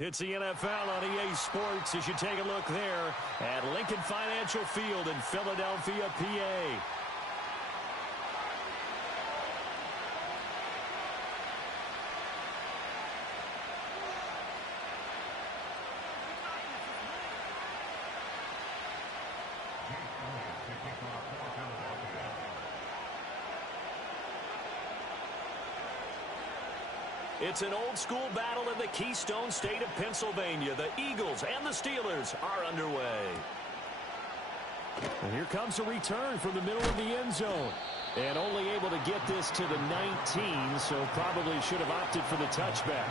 It's the NFL on EA Sports as you take a look there at Lincoln Financial Field in Philadelphia, PA. It's an old-school battle in the Keystone State of Pennsylvania. The Eagles and the Steelers are underway. And here comes a return from the middle of the end zone. And only able to get this to the 19, so probably should have opted for the touchback.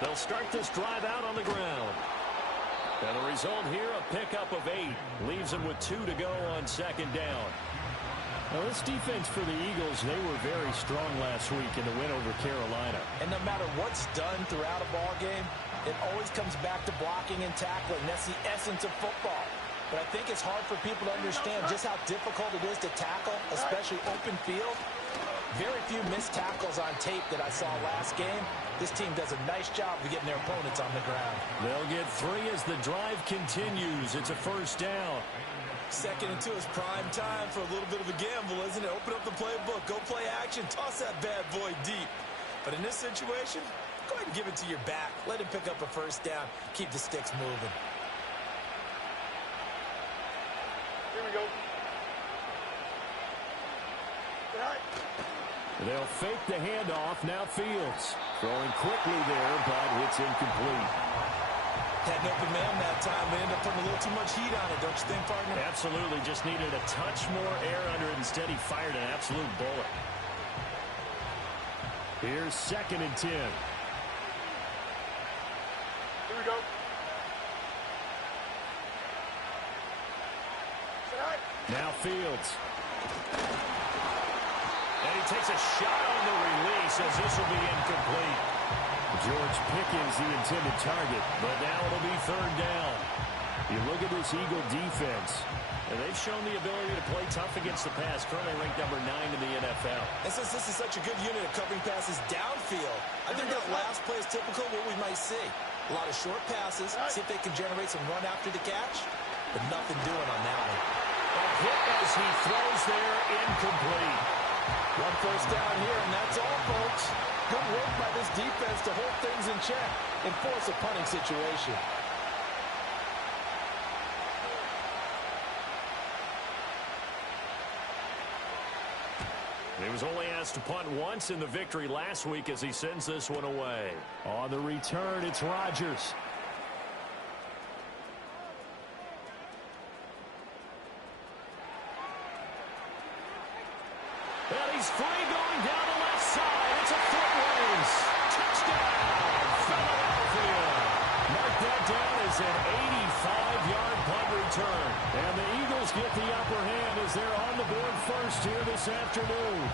They'll start this drive out on the ground. And the result here, a pickup of 8. Leaves them with 2 to go on second down. Now, this defense for the Eagles, they were very strong last week in the win over Carolina. And no matter what's done throughout a ball game, it always comes back to blocking and tackling. That's the essence of football. But I think it's hard for people to understand just how difficult it is to tackle, especially open field. Very few missed tackles on tape that I saw last game. This team does a nice job of getting their opponents on the ground. They'll get 3 as the drive continues. It's a first down. 2nd and 2 is prime time for a little bit of a gamble, isn't it? Open up the playbook, go play action, toss that bad boy deep. But in this situation, go ahead and give it to your back. Let him pick up a first down. Keep the sticks moving. Here we go. They'll fake the handoff. Now Fields throwing quickly there, but it's incomplete. Had an open man that time, but ended up putting a little too much heat on it, don't you think, partner? Absolutely. Just needed a touch more air under it. Instead, he fired an absolute bullet. Here's 2nd and 10. Here we go. Now Fields. And he takes a shot on the release as this will be incomplete. George Pickens the intended target, but now it'll be 3rd down. You look at this Eagle defense, and they've shown the ability to play tough against the pass, currently ranked number 9 in the NFL. And since this is such a good unit of covering passes downfield, I think that last play is typical of what we might see. A lot of short passes, see if they can generate some run after the catch, but nothing doing on that one. A hit as he throws there, incomplete. 1 first down here, and that's all, folks. Good work by this defense to hold things in check and force a punting situation. He was only asked to punt once in the victory last week as he sends this one away. On the return, it's Rodgers. And he's free going down the left side. It's a foot race. Touchdown, Philadelphia. Mark that down as an 85-yard punt return. And the Eagles get the upper hand as they're on the board first here this afternoon.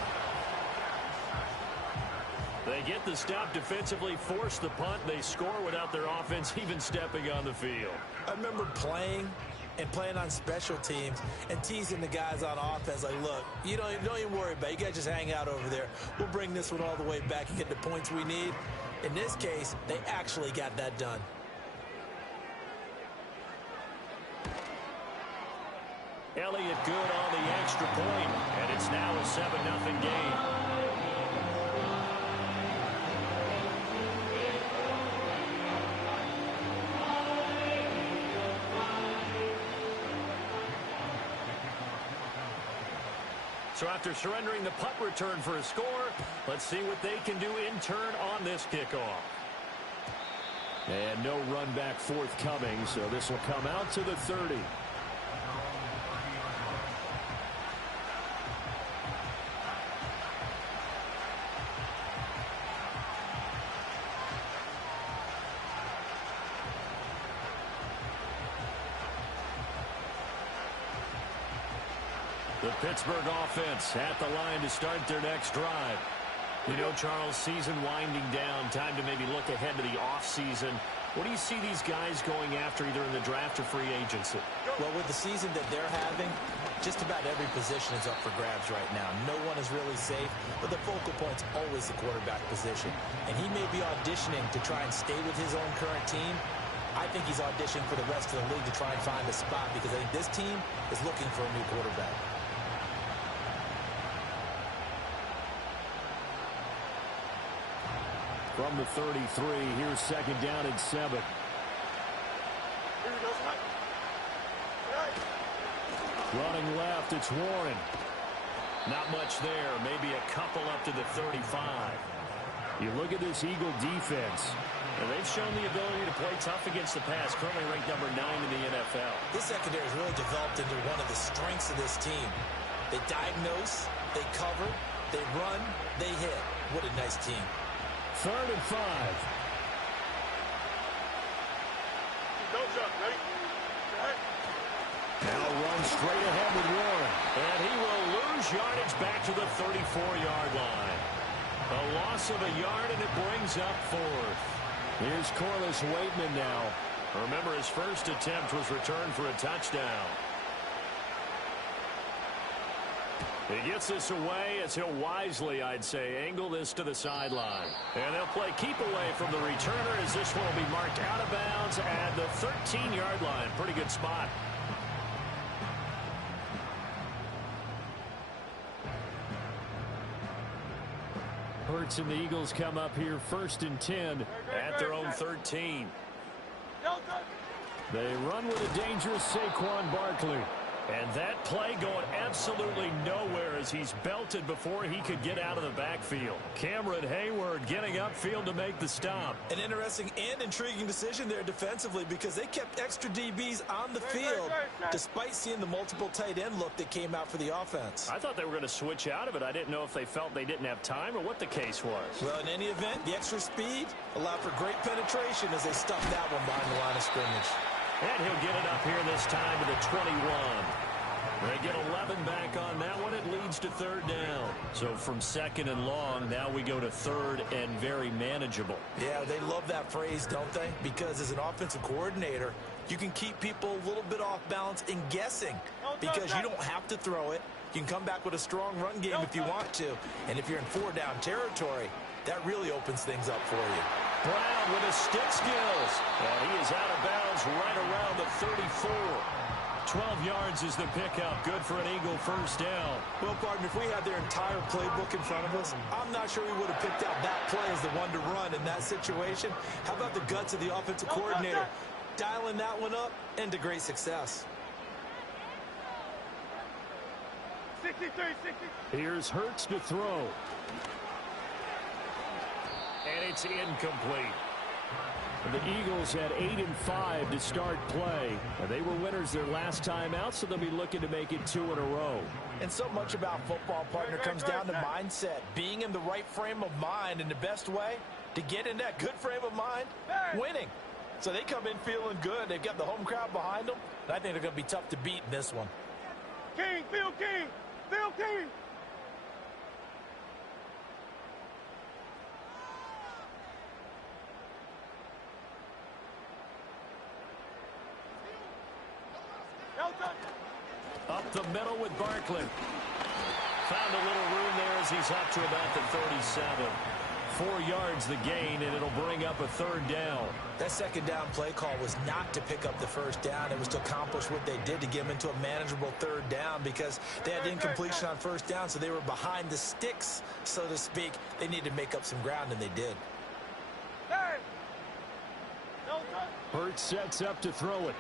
They get the stop defensively, force the punt. They score without their offense even stepping on the field. I remember playing on special teams and teasing the guys on offense like, look, you don't even worry about it. You guys just hang out over there. We'll bring this one all the way back and get the points we need. In this case, they actually got that done. Elliott good on the extra point, and it's now a 7-0 game. So after surrendering the punt return for a score, let's see what they can do in turn on this kickoff. And no run back forthcoming, so this will come out to the 30. The Pittsburgh offense at the line to start their next drive. You know, Charles, season winding down, time to maybe look ahead to the offseason. What do you see these guys going after either in the draft or free agency? Well, with the season that they're having, just about every position is up for grabs right now. No one is really safe, but the focal point's always the quarterback position. And he may be auditioning to try and stay with his own current team. I think he's auditioning for the rest of the league to try and find a spot because I think this team is looking for a new quarterback. From the 33, here's second down and 7. Here we go, son. Running left, it's Warren. Not much there, maybe a couple up to the 35. You look at this Eagle defense, and they've shown the ability to play tough against the pass, currently ranked number 9 in the NFL. This secondary has really developed into one of the strengths of this team. They diagnose, they cover, they run, they hit. What a nice team. 3rd and 5. Don't jump, ready? Right. Now run straight ahead with Warren. And he will lose yardage back to the 34-yard line. A loss of a yard, and it brings up 4th. Here's Corliss Waitman now. Remember, his first attempt was returned for a touchdown. He gets this away as he'll wisely, I'd say, angle this to the sideline. And they'll play keep away from the returner as this one will be marked out of bounds at the 13-yard line. Pretty good spot. Hurts and the Eagles come up here 1st and 10 at their own 13. They run with a dangerous Saquon Barkley. And that play going absolutely nowhere as he's belted before he could get out of the backfield. Cameron Hayward getting upfield to make the stop. An interesting and intriguing decision there defensively because they kept extra DBs on the field despite seeing the multiple tight end look that came out for the offense. I thought they were going to switch out of it. I didn't know if they felt they didn't have time or what the case was. Well, in any event, the extra speed allowed for great penetration as they stuffed that one behind the line of scrimmage. And he'll get it up here this time to the 21. They get 11 back on that one. It leads to 3rd down. So from 2nd and long, now we go to 3rd and very manageable. Yeah, they love that phrase, don't they? Because as an offensive coordinator, you can keep people a little bit off balance and guessing because you don't have to throw it. You can come back with a strong run game if you want to. And if you're in 4-down territory, that really opens things up for you. Brown with his stick skills. And he is out of bounds right around the 34. 12 yards is the pickup. Good for an Eagle 1st down. Well, partner, if we had their entire playbook in front of us, I'm not sure we would have picked out that play as the one to run in that situation. How about the guts of the offensive coordinator? Dialing that one up into great success. 63, 60. Here's Hurts to throw. And it's incomplete. The Eagles had 8 and 5 to start play. They were winners their last time out, so they'll be looking to make it 2 in a row. And so much about football, partner, comes down to mindset. Being in the right frame of mind, and the best way to get in that good frame of mind, winning. So they come in feeling good. They've got the home crowd behind them, and I think they're going to be tough to beat in this one. King, Phil King, Phil King. Up the middle with Barkley. Found a little room there as he's up to about the 37. 4 yards the gain, and it'll bring up a 3rd down. That 2nd down play call was not to pick up the 1st down. It was to accomplish what they did to get them into a manageable 3rd down because they had incompletion on 1st down, so they were behind the sticks, so to speak. They needed to make up some ground, and they did. Hurts sets up to throw it.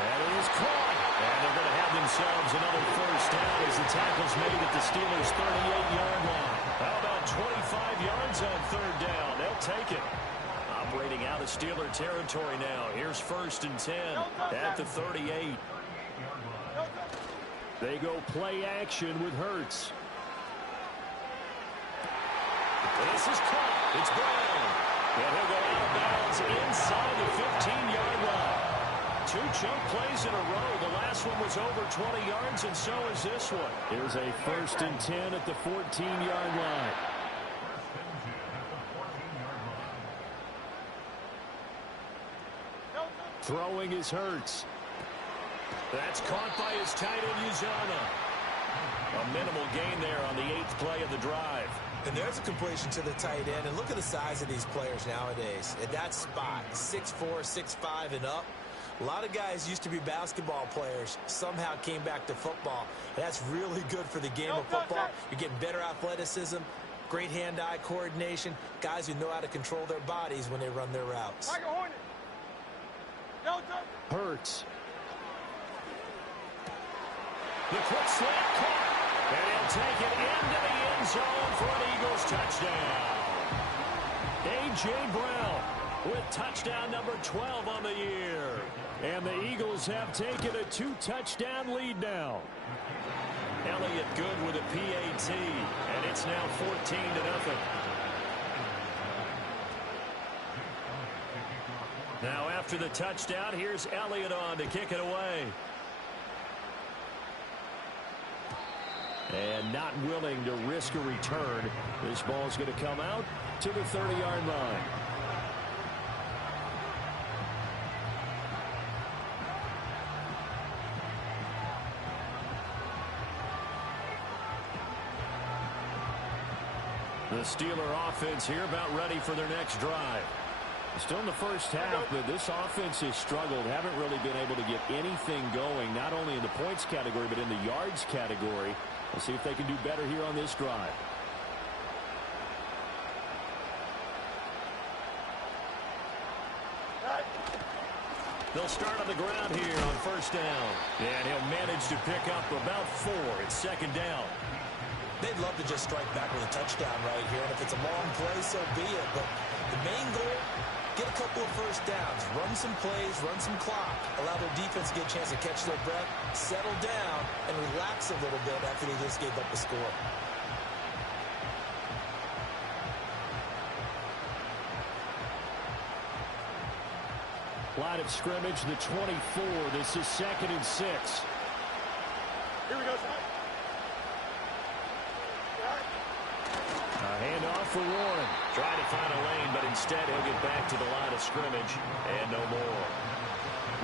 And it is caught. And they're going to have themselves another 1st down as the tackle's made at the Steelers' 38-yard line. How about 25 yards on 3rd down? They'll take it. Operating out of Steeler territory now. Here's 1st and 10 at the 38. They go play action with Hurts. This is caught. It's Brown. And he'll go out of bounds inside the 15-yard line. 2 chunk plays in a row. The last one was over 20 yards, and so is this one. Here's a 1st and 10 at the 14-yard line. Throwing is Hurts. That's caught by his tight end, Uzama. A minimal gain there on the 8th play of the drive. And there's a completion to the tight end. And look at the size of these players nowadays. At that spot, 6'4", 6'5", and up. A lot of guys used to be basketball players, somehow came back to football. That's really good for the game of football. You're getting better athleticism, great hand-eye coordination, guys who know how to control their bodies when they run their routes. Hurts. The quick slant caught. And he'll take it into the end zone for an Eagles touchdown. A.J. Brown with touchdown number 12 on the year. And the Eagles have taken a 2-touchdown lead now. Elliott good with a PAT. And it's now 14-0. Now after the touchdown, here's Elliott on to kick it away. And not willing to risk a return. This ball's going to come out to the 30-yard line. The Steeler offense here about ready for their next drive. Still in the first half, but this offense has struggled. Haven't really been able to get anything going, not only in the points category, but in the yards category. We'll see if they can do better here on this drive. They'll start on the ground here on 1st down. And he'll manage to pick up about 4. It's 2nd down. They'd love to just strike back with a touchdown right here. And if it's a long play, so be it. But the main goal, get a couple of 1st downs. Run some plays, run some clock. Allow their defense to get a chance to catch their breath, settle down, and relax a little bit after they just gave up a score. Line of scrimmage, the 24. This is 2nd and 6. Here we go, A handoff for Warren. Trying to find a lane, but instead he'll get back to the line of scrimmage. And no more.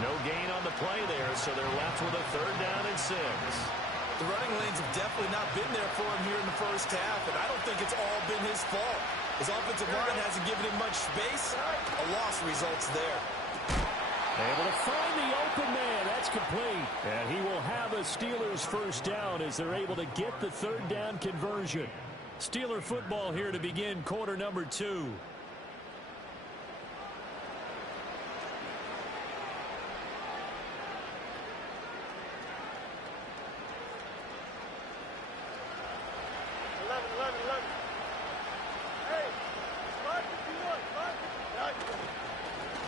No gain on the play there, so they're left with a 3rd down and 6. The running lanes have definitely not been there for him here in the first half, and I don't think it's all been his fault. His offensive line hasn't given him much space. A loss results there. Able to find the open man. That's complete. And he will have a Steelers 1st down as they're able to get the 3rd down conversion. Steeler football here to begin quarter number 2.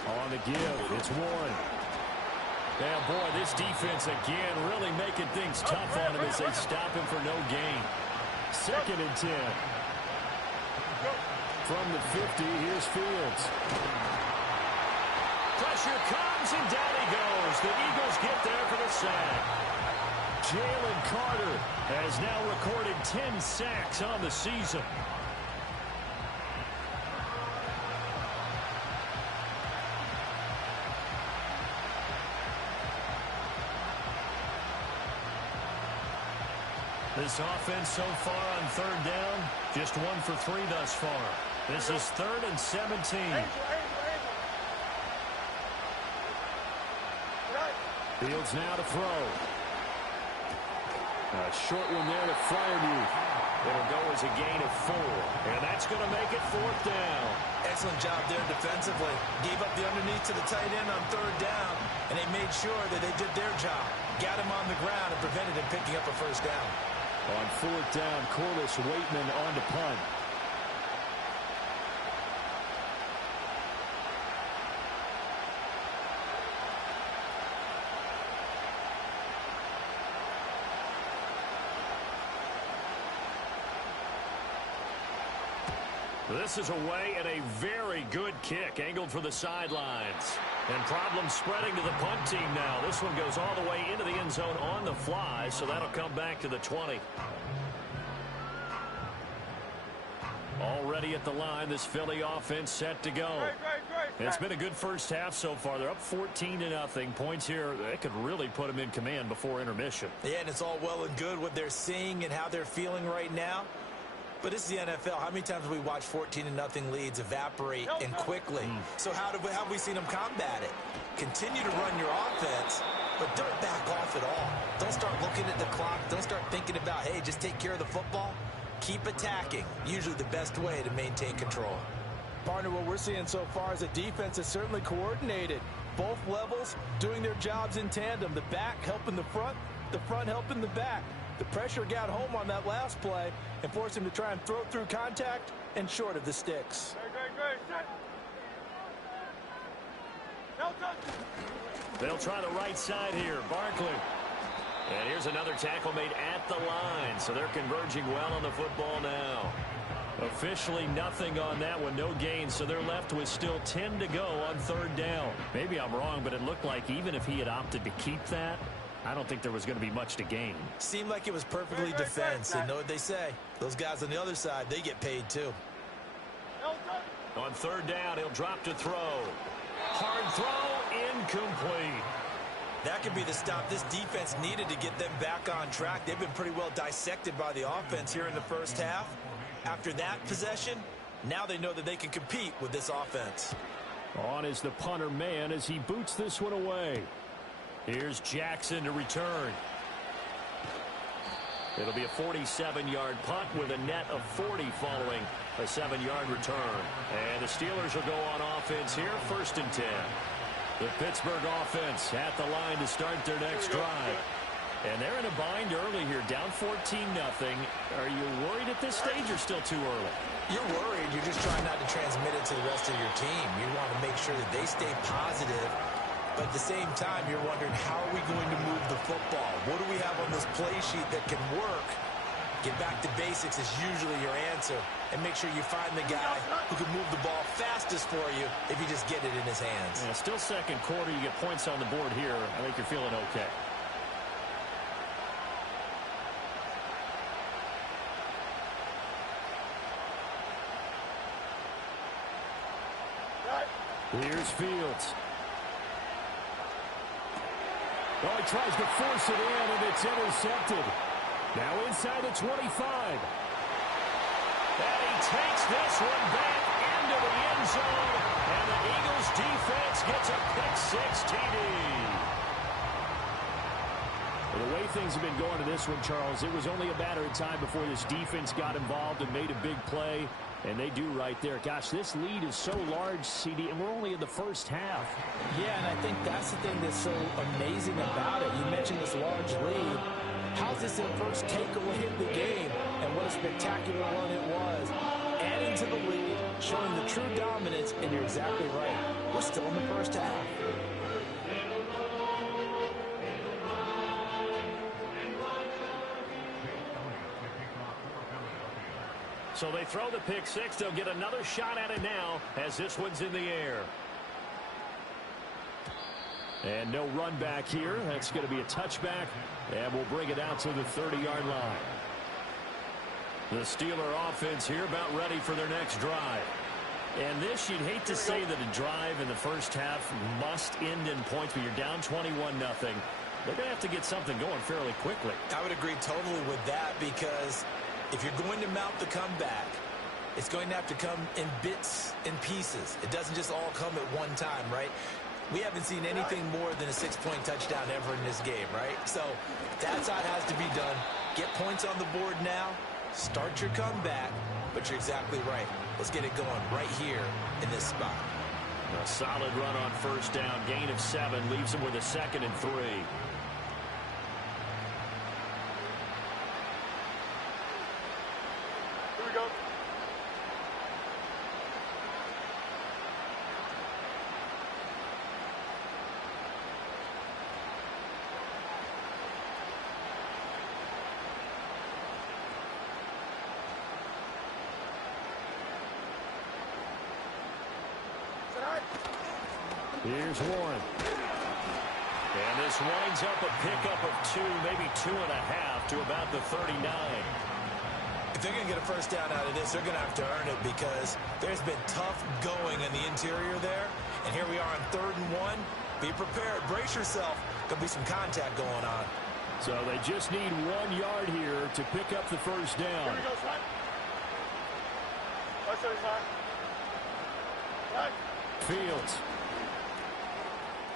On the give, it's Warren. Yeah, boy, this defense again really making things tough on him as they stop him for no gain. 2nd and 10. From the 50, here's Fields. Pressure comes, and down he goes. The Eagles get there for the sack. Jalen Carter has now recorded 10 sacks on the season. This offense so far on 3rd down, just 1 for 3 thus far. This is 3rd and 17. Fields now to throw. A short one there to Freiermuth. It'll go as a gain of 4. And that's going to make it 4th down. Excellent job there defensively. Gave up the underneath to the tight end on 3rd down, and they made sure that they did their job. Got him on the ground and prevented him picking up a 1st down. On 4th down, Corliss Waitman on to punt. This is away and a very good kick angled for the sidelines. And problems spreading to the punt team now. This one goes all the way into the end zone on the fly, so that'll come back to the 20. Already at the line, this Philly offense set to go. It's been a good first half so far. They're up 14-0. Points here, they could really put them in command before intermission. Yeah, and it's all well and good what they're seeing and how they're feeling right now. But this is the NFL. How many times have we watched 14-0 leads evaporate and quickly? So how have we seen them combat it? Continue to run your offense, but don't back off at all. Don't start looking at the clock. Don't start thinking about, hey, just take care of the football. Keep attacking. Usually the best way to maintain control. Partner, what we're seeing so far is the defense is certainly coordinated. Both levels doing their jobs in tandem. The back helping the front helping the back. The pressure got home on that last play and forced him to try and throw through contact and short of the sticks. They'll try the right side here. Barkley. And here's another tackle made at the line. So they're converging well on the football now. Officially nothing on that one. No gain. So they're left with still 10 to go on third down. Maybe I'm wrong, but it looked like even if he had opted to keep that, I don't think there was going to be much to gain. Seemed like it was perfectly defense. And know what they say. Those guys on the other side, they get paid too. On third down, he'll drop to throw. Hard throw, incomplete. That could be the stop this defense needed to get them back on track. They've been pretty well dissected by the offense here in the first half. After that possession, now they know that they can compete with this offense. On is the punter man as he boots this one away. Here's Jackson to return. It'll be a 47-yard punt with a net of 40 following a 7-yard return. And the Steelers will go on offense here, 1st and 10. The Pittsburgh offense at the line to start their next drive. And they're in a bind early here, down 14-0. Are you worried at this stage or still too early? You're worried. You're just trying not to transmit it to the rest of your team. You want to make sure that they stay positive. But at the same time, you're wondering, how are we going to move the football? What do we have on this play sheet that can work? Get back to basics is usually your answer. And make sure you find the guy who can move the ball fastest for you if you just get it in his hands. Yeah, still second quarter. You get points on the board here. I think you're feeling okay. Here's Fields. Oh, he tries to force it in, and it's intercepted. Now inside the 25. And he takes this one back into the end zone. And the Eagles defense gets a pick-6 TD. Well, the way things have been going to this one, Charles, it was only a matter of time before this defense got involved and made a big play. And they do right there. Gosh, this lead is so large, CD, and we're only in the first half. Yeah, and I think that's the thing that's so amazing about it. You mentioned this large lead. How's this their first takeaway of the game? And what a spectacular one it was. Adding to the lead, showing the true dominance, and you're exactly right. We're still in the first half. So they throw the pick-6. They'll get another shot at it now as this one's in the air. And no run back here. That's going to be a touchback. And we'll bring it out to the 30-yard line. The Steeler offense here about ready for their next drive. And this, you'd hate to say that a drive in the first half must end in points, but you're down 21-0. They're going to have to get something going fairly quickly. I would agree totally with that, because if you're going to mount the comeback, it's going to have to come in bits and pieces. It doesn't just all come at one time, right? We haven't seen anything more than a 6-point touchdown ever in this game, right? So that's how it has to be done. Get points on the board now. Start your comeback. But you're exactly right. Let's get it going right here in this spot. A solid run on first down. Gain of 7 leaves them with a 2nd and 3. Here we go. Here's Warren. And this winds up a pickup of 2, maybe 2.5 to about the 39. If they're going to get a first down out of this, they're going to have to earn it because there's been tough going in the interior there. And here we are on 3rd and 1. Be prepared. Brace yourself. There'll be some contact going on. So they just need 1 yard here to pick up the first down. Here we go, slide. Right, 75. Right. Fields.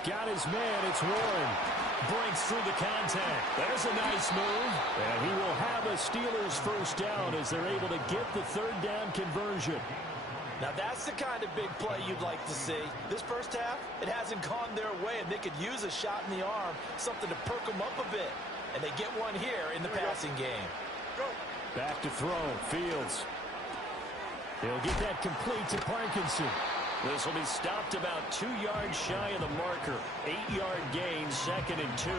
Got his man. It's Warren. Breaks through the contact. There's a nice move. And he will have a Steelers first down as they're able to get the 3rd down conversion. Now that's the kind of big play you'd like to see. This first half, it hasn't gone their way, and they could use a shot in the arm, something to perk them up a bit. And they get one here in the passing game. Go. Back to throw. Fields. He'll get that complete to Parkinson. This will be stopped about 2 yards shy of the marker. 8-yard gain, 2nd and 2.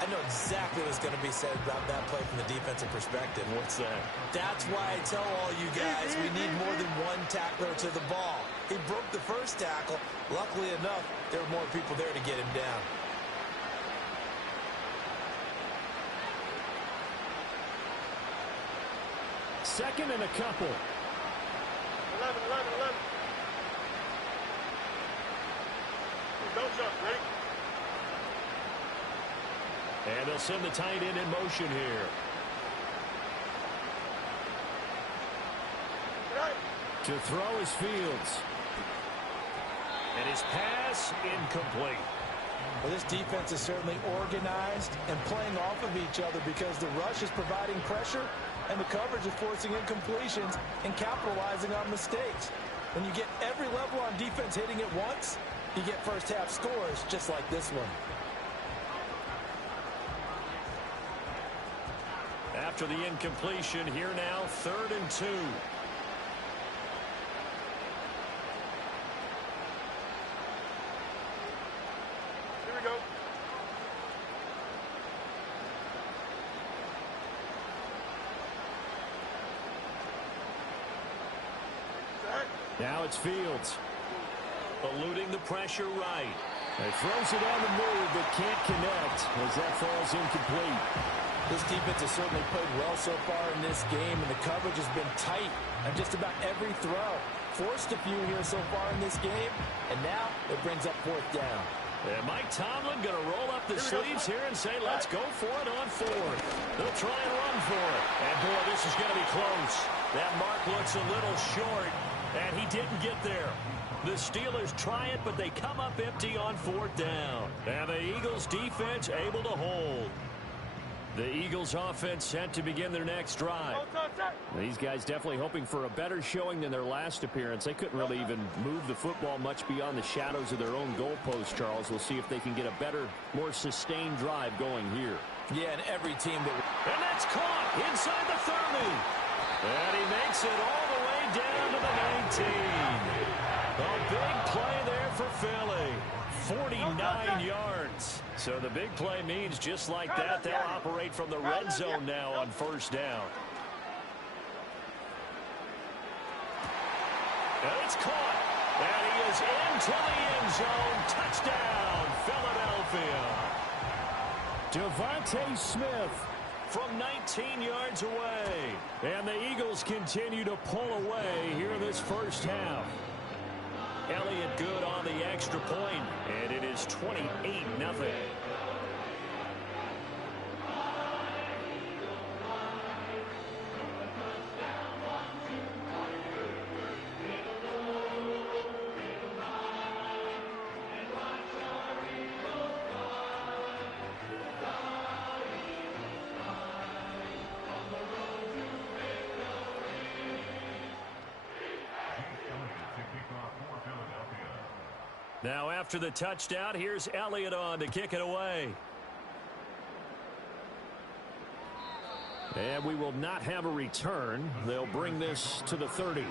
I know exactly what's going to be said about that play from the defensive perspective. What's that? That's why I tell all you guys we need more than one tackler to the ball. He broke the first tackle. Luckily enough, there were more people there to get him down. Second and a couple. 11. Don't jump. Ready? And they'll send the tight end in motion here. Right. To throw is Fields. And his pass incomplete. Well, this defense is certainly organized and playing off of each other because the rush is providing pressure and the coverage is forcing incompletions and capitalizing on mistakes. When you get every level on defense hitting it once, you get first half scores just like this one. After the incompletion, here now, 3rd and 2. Here we go. Zach. Now it's Fields. Eluding the pressure right. He throws it on the move but can't connect as that falls incomplete. This defense has certainly played well so far in this game, and the coverage has been tight on just about every throw. Forced a few here so far in this game, and now it brings up 4th down. And Mike Tomlin going to roll up the sleeves here and say, let's go for it on 4th. They'll try and run for it. And, boy, this is going to be close. That mark looks a little short, and he didn't get there. The Steelers try it, but they come up empty on 4th down. And the Eagles defense able to hold. The Eagles offense set to begin their next drive. These guys definitely hoping for a better showing than their last appearance. They couldn't really even move the football much beyond the shadows of their own goalpost, Charles. We'll see if they can get a better, more sustained drive going here. Yeah, and every team that... And that's caught inside the 30. And he makes it all the way down to the 19. A big play there for Philly. 49 yards. So the big play means just like that, they'll operate from the red zone now on 1st down. And it's caught. And he is into the end zone. Touchdown, Philadelphia. Devontae Smith from 19 yards away. And the Eagles continue to pull away here in this first half. Elliott good on the extra point, and it is 28-0. Now after the touchdown, here's Elliott on to kick it away. And we will not have a return. They'll bring this to the 30.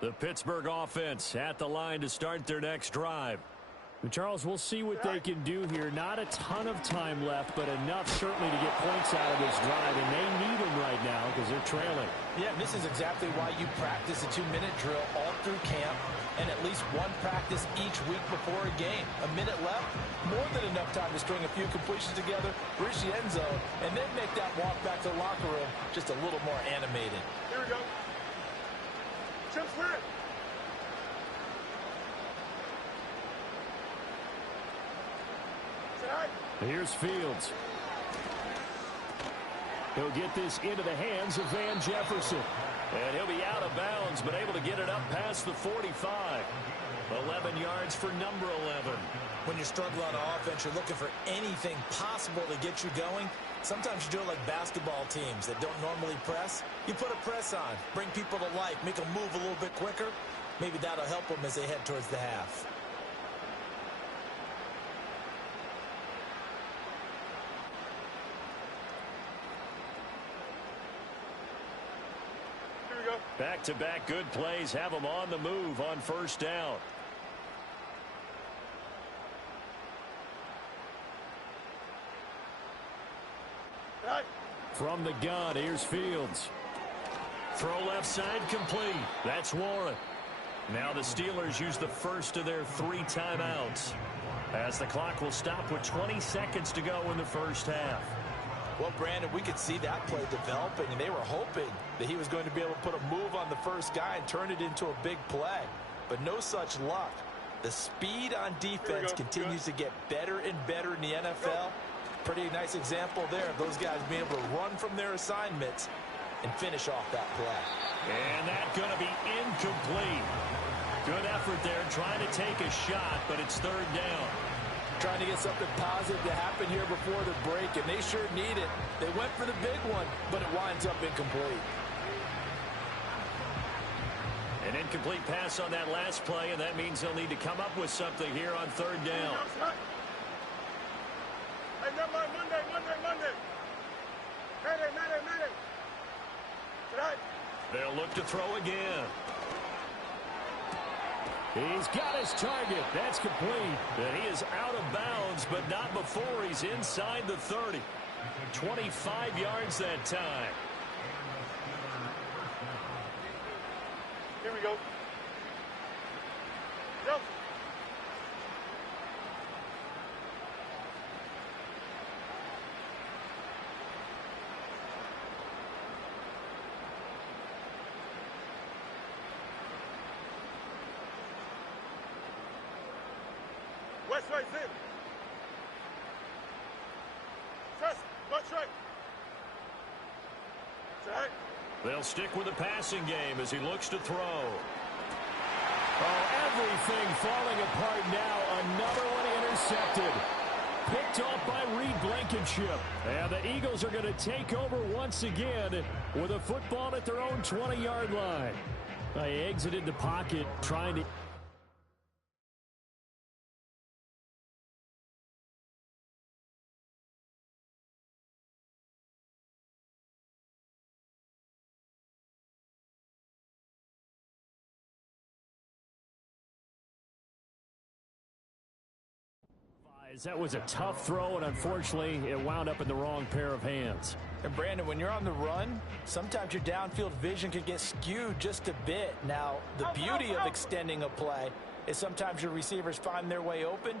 The Pittsburgh offense at the line to start their next drive. Charles, we'll see what they can do here. Not a ton of time left, but enough certainly to get points out of this drive, and they need them right now because they're trailing. Yeah, this is exactly why you practice a 2-minute drill all through camp and at least one practice each week before a game. A minute left, more than enough time to string a few completions together, reach the end zone, and then make that walk back to the locker room just a little more animated. Here we go. Chip slam. Here's Fields. He'll get this into the hands of Van Jefferson. And he'll be out of bounds, but able to get it up past the 45. 11 yards for number 11. When you struggle on offense, you're looking for anything possible to get you going. Sometimes you do it like basketball teams that don't normally press. You put a press on, bring people to life, make them move a little bit quicker. Maybe that'll help them as they head towards the half. Back-to-back good plays have them on the move on first down. From the gun, here's Fields. Throw left side complete. That's Warren. Now the Steelers use the first of their 3 timeouts, as the clock will stop with 20 seconds to go in the first half. Well, Brandon, we could see that play developing, and they were hoping that he was going to be able to put a move on the first guy and turn it into a big play. But no such luck. The speed on defense continues to get better and better in the NFL. Pretty nice example there of those guys being able to run from their assignments and finish off that play. And that's going to be incomplete. Good effort there trying to take a shot, but it's third down. Trying to get something positive to happen here before the break, and they sure need it. They went for the big one, but it winds up incomplete. An incomplete pass on that last play, and that means they'll need to come up with something here on third down. Hey, never mind, Monday. Madden. Tonight. They'll look to throw again. He's got his target. That's complete. And he is out of bounds, but not before he's inside the 30. 25 yards that time. Here we go. Jump. West right, in. Trust, watch right. Right. They'll stick with the passing game as he looks to throw. Oh, everything falling apart now. Another one intercepted. Picked off by Reed Blankenship. And the Eagles are going to take over once again with a football at their own 20-yard line. They exited the pocket trying to... That was a tough throw, and unfortunately, it wound up in the wrong pair of hands. And, Brandon, when you're on the run, sometimes your downfield vision can get skewed just a bit. Now, the beauty of extending a play is sometimes your receivers find their way open,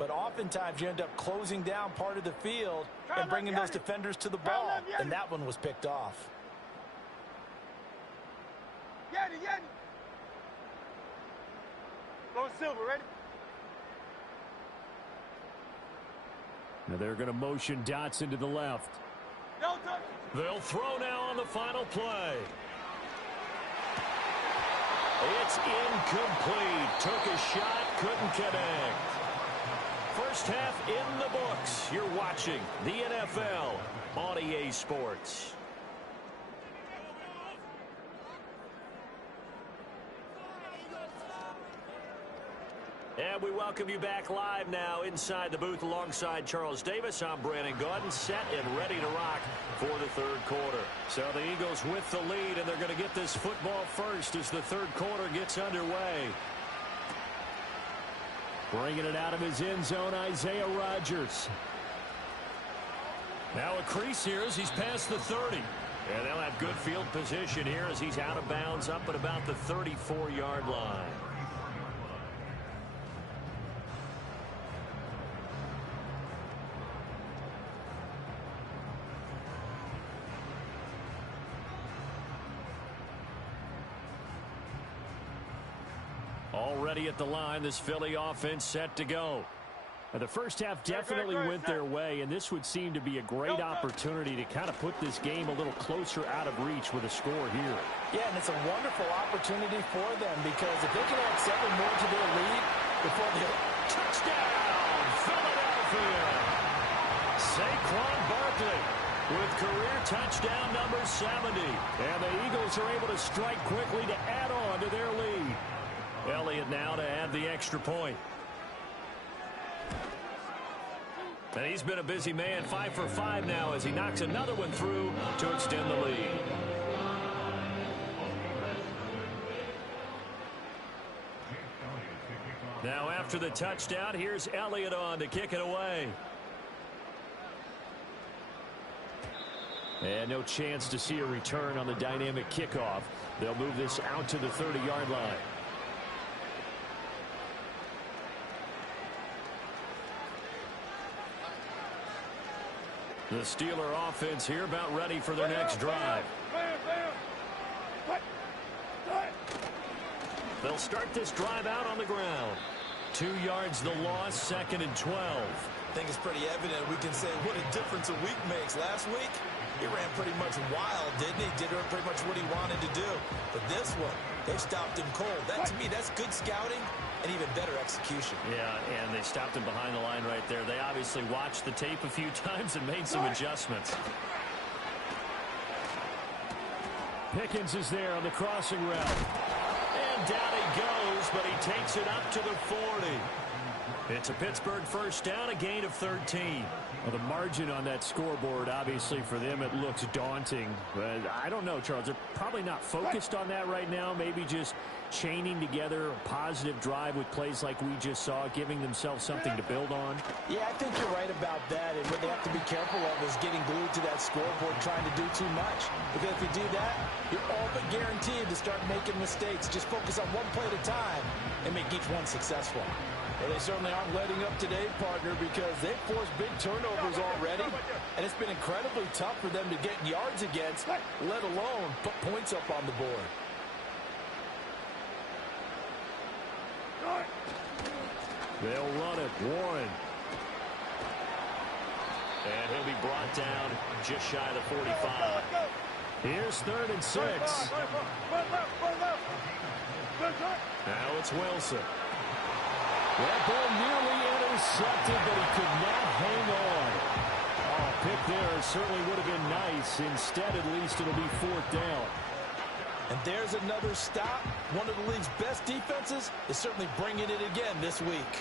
but oftentimes you end up closing down part of the field and bringing those defenders to the ball, and that one was picked off. Yanni. Low silver, ready? Now they're going to motion Dotson to the left. They'll throw now on the final play. It's incomplete. Took a shot, couldn't connect. First half in the books. You're watching the NFL on EA Sports. And We welcome you back live now inside the booth alongside Charles Davis. I'm Brandon Gaudin, set and ready to rock for the third quarter. So the Eagles with the lead, and they're going to get this football first as the third quarter gets underway. Bringing it out of his end zone, Isaiah Rodgers. Now a crease here as he's past the 30. And they'll have good field position here as he's out of bounds up at about the 34-yard line. Already at the line, this Philly offense set to go. The first half definitely went their way, and this would seem to be a great opportunity to kind of put this game a little closer out of reach with a score here. Yeah, and it's a wonderful opportunity for them because if they can add 7 more to their lead before the touchdown, Philadelphia! Saquon Barkley with career touchdown number 70. And the Eagles are able to strike quickly to add on to their lead. Elliott now to add the extra point. And he's been a busy man, 5 for 5 now as he knocks another one through to extend the lead. Now after the touchdown, here's Elliott on to kick it away. And no chance to see a return on the dynamic kickoff. They'll move this out to the 30-yard line. The Steeler offense here about ready for their next drive. They'll start this drive out on the ground. 2 yards the loss, 2nd and 12. I think it's pretty evident we can say what a difference a week makes. Last week, he ran pretty much wild, didn't he? Did pretty much what he wanted to do. But this one, they stopped him cold. That, to me, that's good scouting and even better execution. Yeah, and they stopped him behind the line right there. They obviously watched the tape a few times and made some adjustments. Pickens is there on the crossing route. And down he goes, but he takes it up to the 40. It's a Pittsburgh first down, a gain of 13. Well, the margin on that scoreboard, obviously, for them, it looks daunting. But I don't know, Charles. They're probably not focused on that right now. Maybe just chaining together a positive drive with plays like we just saw, giving themselves something to build on. Yeah, I think you're right about that. And what they have to be careful of is getting glued to that scoreboard, trying to do too much. Because if you do that, you're all but guaranteed to start making mistakes. Just focus on one play at a time and make each one successful. Well, they certainly aren't letting up today, partner, because they've forced big turnovers already, and it's been incredibly tough for them to get yards against, let alone put points up on the board. They'll run it. Warren. And he'll be brought down just shy of the 45. Here's 3rd and 6. Now it's Wilson. That ball nearly intercepted, but he could not hang on. Oh, pick there certainly would have been nice. Instead, at least it'll be 4th down. And there's another stop. One of the league's best defenses is certainly bringing it again this week.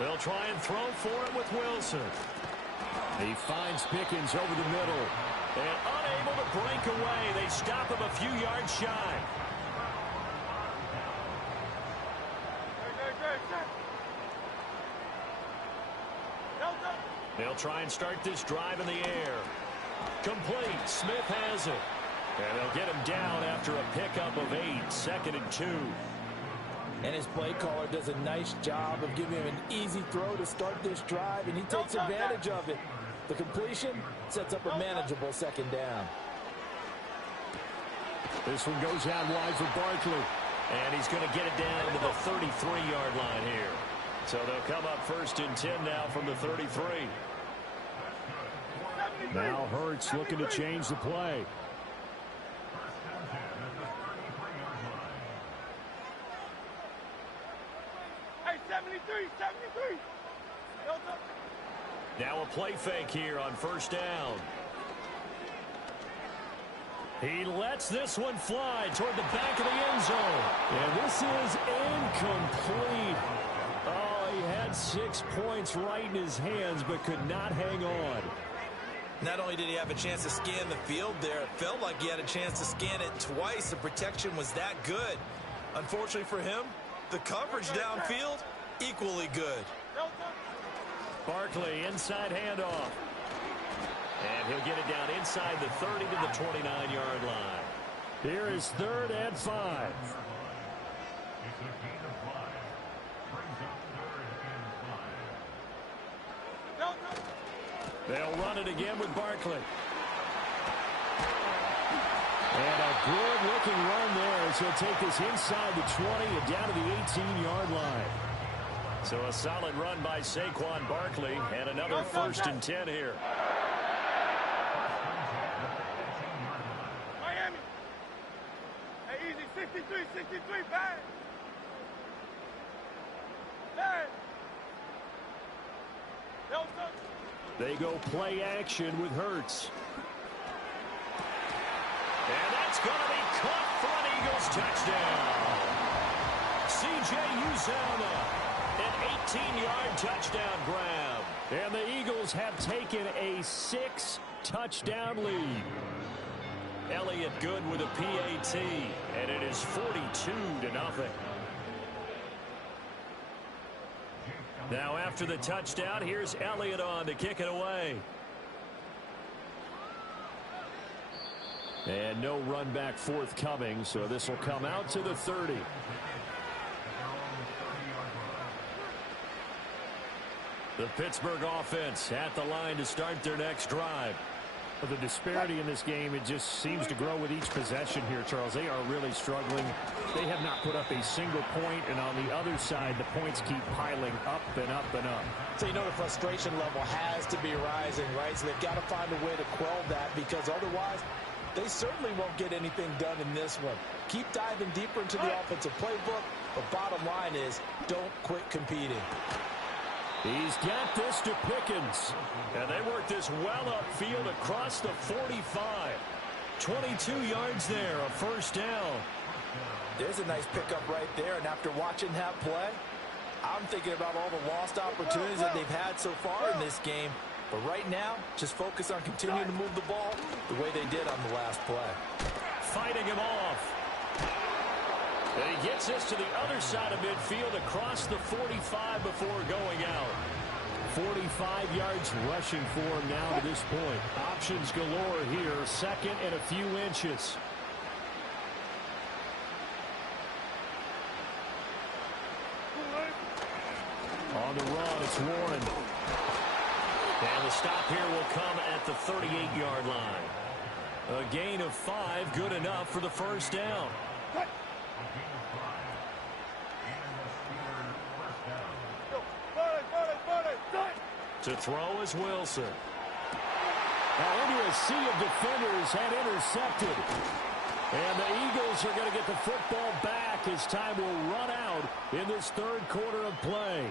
They'll try and throw for it with Wilson. He finds Pickens over the middle. And unable to break away. They stop him a few yards shy. They'll try and start this drive in the air. Complete. Smith has it. And they'll get him down after a pickup of 8. 2nd and 2. And his play caller does a nice job of giving him an easy throw to start this drive, and he takes advantage of it. The completion sets up a manageable 2nd down. This one goes out wide for Barkley. And he's going to get it down to the 33-yard line here. So they'll come up 1st and 10 now from the 33. Now Hurts looking to change the play. Hey, 73. Now a play fake here on 1st down. He lets this one fly toward the back of the end zone. And this is incomplete. Oh, he had 6 points right in his hands, but could not hang on. Not only did he have a chance to scan the field there, it felt like he had a chance to scan it twice. The protection was that good. Unfortunately for him, the coverage downfield, equally good. Barkley, inside handoff. And he'll get it down inside the 30 to the 29-yard line. Here is 3rd and 5. They'll run it again with Barkley. And a good-looking run there as he'll take this inside the 20 and down to the 18-yard line. So a solid run by Saquon Barkley and another 1st and 10 here. Miami. Hey, easy. 63, bang. Bang. They go play action with Hurts. And that's going to be caught for an Eagles touchdown. C.J. Uzomah, an 18-yard touchdown grab. And the Eagles have taken a 6-touchdown lead. Elliott good with a PAT, and it is 42-0. Now after the touchdown, here's Elliott on to kick it away. And no run back forthcoming, so this will come out to the 30. The Pittsburgh offense at the line to start their next drive. The disparity in this game, it just seems to grow with each possession here, Charles. They are really struggling. They have not put up a single point, and on the other side, the points keep piling up and up and up. So you know the frustration level has to be rising, right? So they've got to find a way to quell that, because otherwise they certainly won't get anything done in this one. Keep diving deeper into the offensive playbook, but bottom line is don't quit competing. He's got this to Pickens. And they work this well upfield across the 45. 22 yards there, a 1st down. There's a nice pickup right there, and after watching that play, I'm thinking about all the lost opportunities that they've had so far in this game. But right now, just focus on continuing to move the ball the way they did on the last play. Fighting him off. And he gets us to the other side of midfield across the 45 before going out. 45 yards rushing for him now to this point. Options galore here. 2nd and a few inches. On the run, it's Warren. And the stop here will come at the 38-yard line. A gain of 5, good enough for the 1st down. To throw is Wilson. Now into a sea of defenders and intercepted. And the Eagles are going to get the football back as time will run out in this 3rd quarter of play.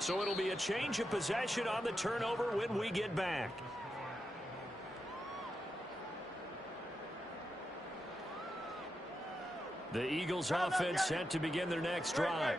So it'll be a change of possession on the turnover when we get back. The Eagles offense set to begin their next drive.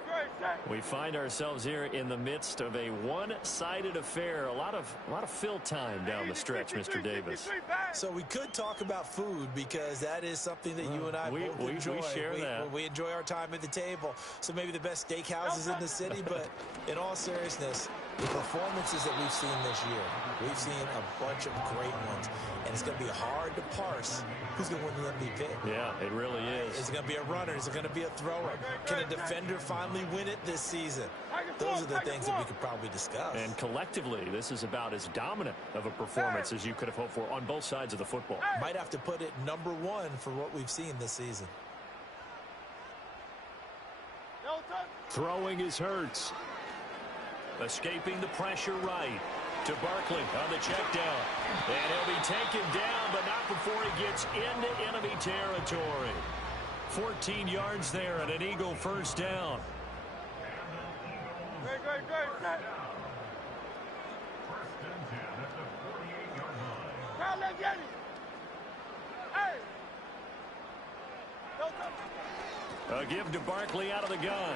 We find ourselves here in the midst of a one-sided affair. A lot of fill time down the stretch, Mr. Davis. So we could talk about food, because that is something that you and I both enjoy. We share that. We enjoy our time at the table. So maybe the best steakhouses in the city, but in all seriousness, the performances that we've seen this year, we've seen a bunch of great ones. And it's going to be hard to parse who's going to win the MVP. Yeah, it really is. Is it going to be a runner? Is it going to be a thrower? Can a defender finally win it this season? Those are the things that we could probably discuss. And collectively, this is about as dominant of a performance as you could have hoped for on both sides of the football. Might have to put it #1 for what we've seen this season. Throwing is Hurts. Escaping the pressure right to Barkley on the check down. And he'll be taken down, but not before he gets into enemy territory. 14 yards there and an Eagle 1st down. Great. out, let's get it. Hey. No touch. A give to Barkley out of the gun.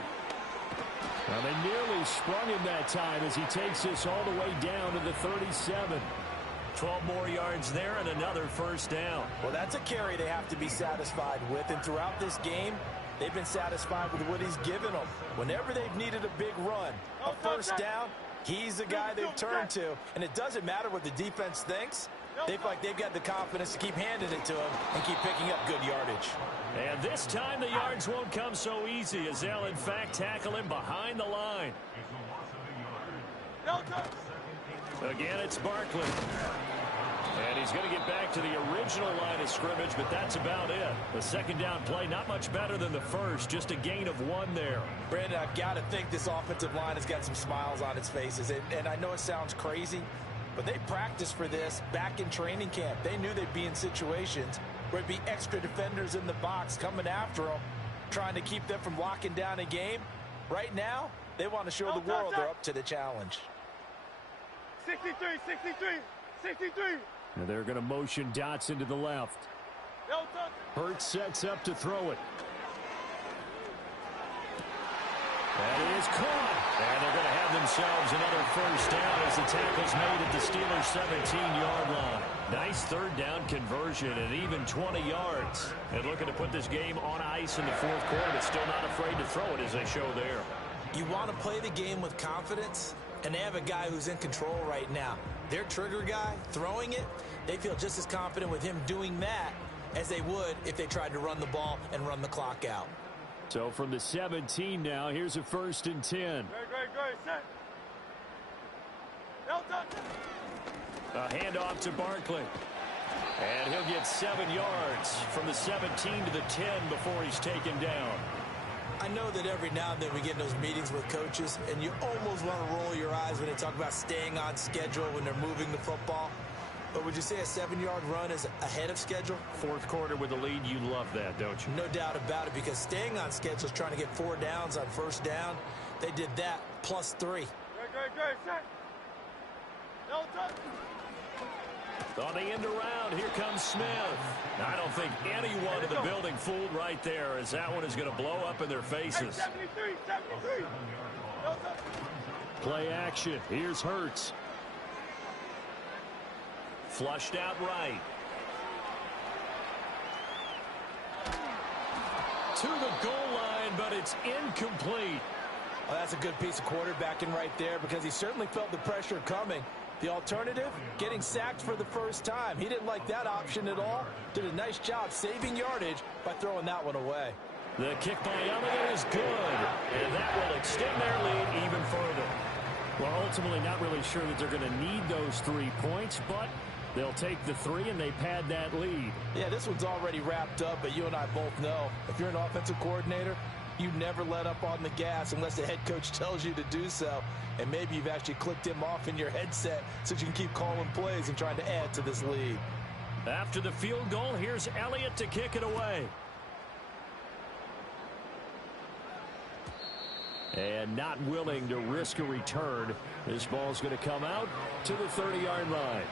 Well, they nearly sprung him that time as he takes this all the way down to the 37. 12 more yards there and another first down. Well, that's a carry they have to be satisfied with. And throughout this game, they've been satisfied with what he's given them. Whenever they've needed a big run, a first down, he's the guy they've turned to. And it doesn't matter what the defense thinks. They feel like they've got the confidence to keep handing it to him and keep picking up good yardage. And this time the yards won't come so easy as they'll, in fact, tackle him behind the line. No touch. Again, it's Barkley. And he's going to get back to the original line of scrimmage, but that's about it. The second down play, not much better than the first, just a gain of 1 there. Brandon, I've got to think this offensive line has got some smiles on its faces. And I know it sounds crazy, but they practiced for this back in training camp. They knew they'd be in situations where it'd be extra defenders in the box coming after them, trying to keep them from locking down a game. Right now, they want to show the world they're up to the challenge. 63, 63, 63. And they're going to motion Dotson to the left. No touch. Hurts sets up to throw it. That is caught. And they're going to have themselves another first down as the tackle's made at the Steelers' 17-yard line. Nice third down conversion and even 20 yards. And looking to put this game on ice in the fourth quarter, but still not afraid to throw it as they show there. You want to play the game with confidence, and they have a guy who's in control right now. Their trigger guy, throwing it, they feel just as confident with him doing that as they would if they tried to run the ball and run the clock out. So from the 17 now, here's a 1st and 10. Great, set. No touch. A handoff to Barkley. And he'll get 7 yards from the 17 to the 10 before he's taken down. I know that every now and then we get in those meetings with coaches, and you almost want to roll your eyes when they talk about staying on schedule when they're moving the football. But would you say a 7-yard run is ahead of schedule? Fourth quarter with the lead, you love that, don't you? No doubt about it, because staying on schedule is trying to get 4 downs on first down. They did that plus 3. Great, set. No touch. On the end around, here comes Smith. I don't think anyone in the building fooled right there, as that one is going to blow up in their faces. 73, 73. No touch. Play action. Here's Hurts. Flushed out right. To the goal line, but it's incomplete. Well, that's a good piece of quarterbacking right there, because he certainly felt the pressure coming. The alternative, getting sacked for the first time. He didn't like that option at all. Did a nice job saving yardage by throwing that one away. The kick by Elliott is good, and that will extend their lead even further. Well, ultimately not really sure that they're going to need those 3 points, but they'll take the 3 and they pad that lead. Yeah, this one's already wrapped up, but you and I both know if you're an offensive coordinator, you never let up on the gas unless the head coach tells you to do so. And maybe you've actually clicked him off in your headset so you can keep calling plays and trying to add to this lead. After the field goal, here's Elliott to kick it away. And not willing to risk a return. This ball's going to come out to the 30-yard line.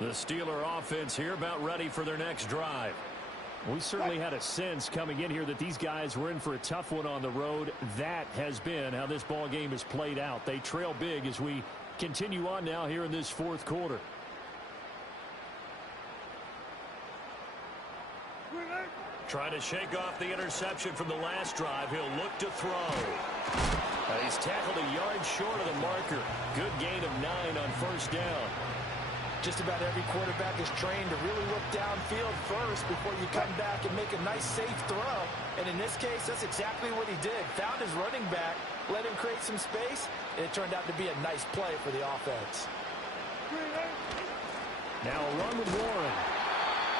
The Steeler offense here about ready for their next drive. We certainly had a sense coming in here that these guys were in for a tough one on the road. That has been how this ball game has played out. They trail big as we continue on now here in this fourth quarter. Trying to shake off the interception from the last drive. He'll look to throw. He's tackled a yard short of the marker. Good gain of 9 on first down. Just about every quarterback is trained to really look downfield first before you come back and make a nice, safe throw. And in this case, that's exactly what he did. Found his running back, let him create some space, and it turned out to be a nice play for the offense. Now a run with Warren.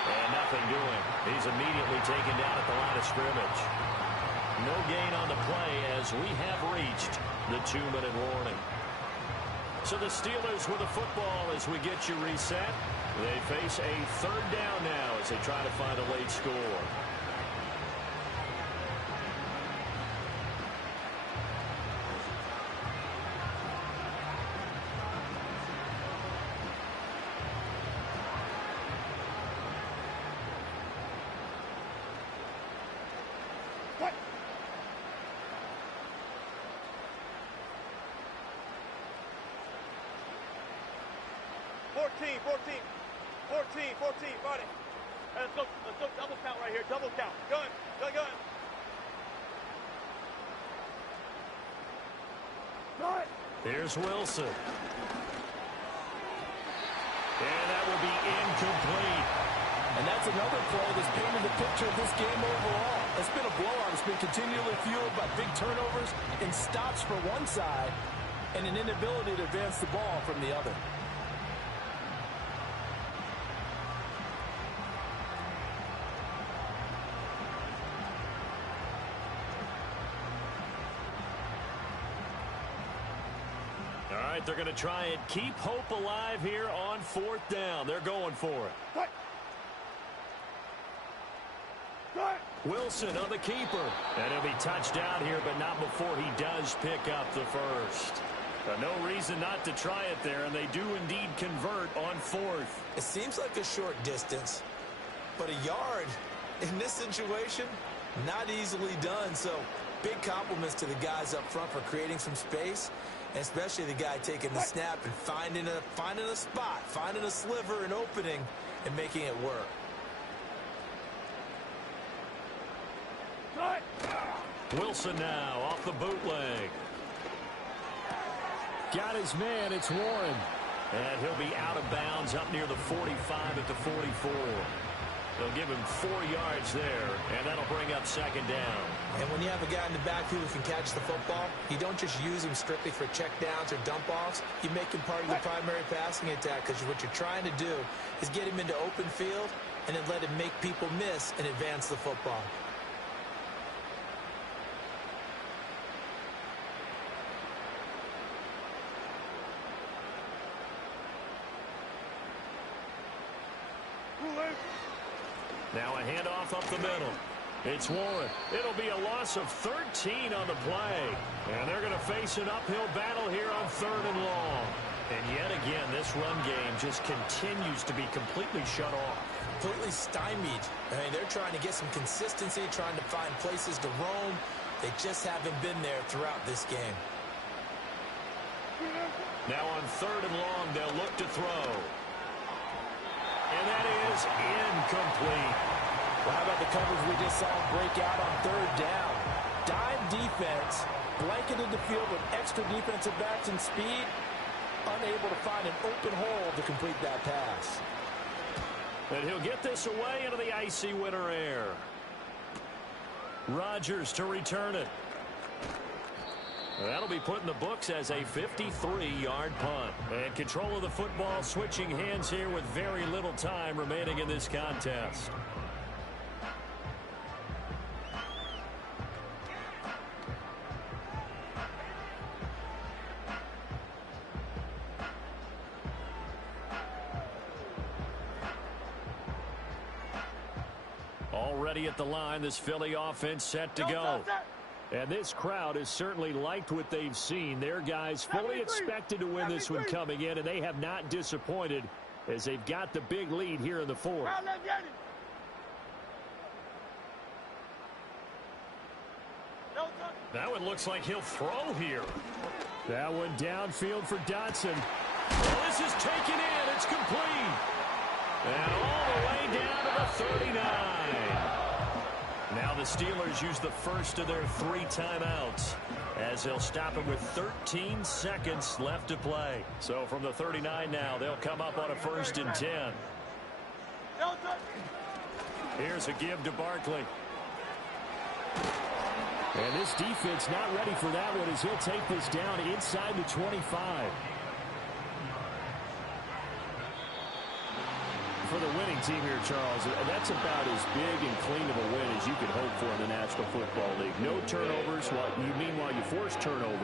And nothing doing. He's immediately taken down at the line of scrimmage. No gain on the play as we have reached the 2-minute warning. So the Steelers with the football as we get you reset. They face a third down now as they try to find a late score. What? 14, buddy. Hey, let's go double count right here, double count. Gun. Here's Wilson. And that will be incomplete. And that's another play that's painted the picture of this game overall. It's been a blowout. It's been continually fueled by big turnovers and stops for one side and an inability to advance the ball from the other. All right, they're going to try and keep hope alive here on fourth down. They're going for it. What? Wilson on the keeper. And he'll be touched down here, but not before he does pick up the first. No reason not to try it there, and they do indeed convert on fourth. It seems like a short distance, but a yard in this situation, not easily done. So big compliments to the guys up front for creating some space, and especially the guy taking the snap and finding a spot, finding a sliver, an opening, and making it work. Wilson now off the bootleg. Got his man. It's Warren. And he'll be out of bounds up near the 45 at the 44. They'll give him 4 yards there, and that'll bring up second down. And when you have a guy in the backfield who can catch the football, you don't just use him strictly for checkdowns or dump-offs. You make him part of the primary passing attack, because what you're trying to do is get him into open field and then let him make people miss and advance the football. Now a handoff up the middle. It's Warren. It'll be a loss of 13 on the play. And they're going to face an uphill battle here on third and long. And yet again, this run game just continues to be completely shut off. Completely stymied. I mean, they're trying to get some consistency, trying to find places to roam. They just haven't been there throughout this game. Now on third and long, they'll look to throw. And that is incomplete. Well, how about the coverage we just saw break out on third down? Dime defense, blanketed the field with extra defensive backs and speed, unable to find an open hole to complete that pass. And he'll get this away into the icy winter air. Rodgers to return it. That'll be put in the books as a 53-yard punt. And control of the football switching hands here with very little time remaining in this contest. Already at the line, this Philly offense set to go. And this crowd has certainly liked what they've seen. Their guys fully expected to win this one coming in, and they have not disappointed as they've got the big lead here in the fourth. That one looks like he'll throw here. That one downfield for Dotson. Well, this is taken in. It's complete. And all the way down to the 39. Now the Steelers use the first of their 3 timeouts as they'll stop it with 13 seconds left to play. So from the 39 now, they'll come up on a 1st and 10. Here's a give to Barkley. And this defense not ready for that one as he'll take this down inside the 25. For the winning team here, Charles, that's about as big and clean of a win as you could hope for in the National Football League. No turnovers. Meanwhile, you force turnovers.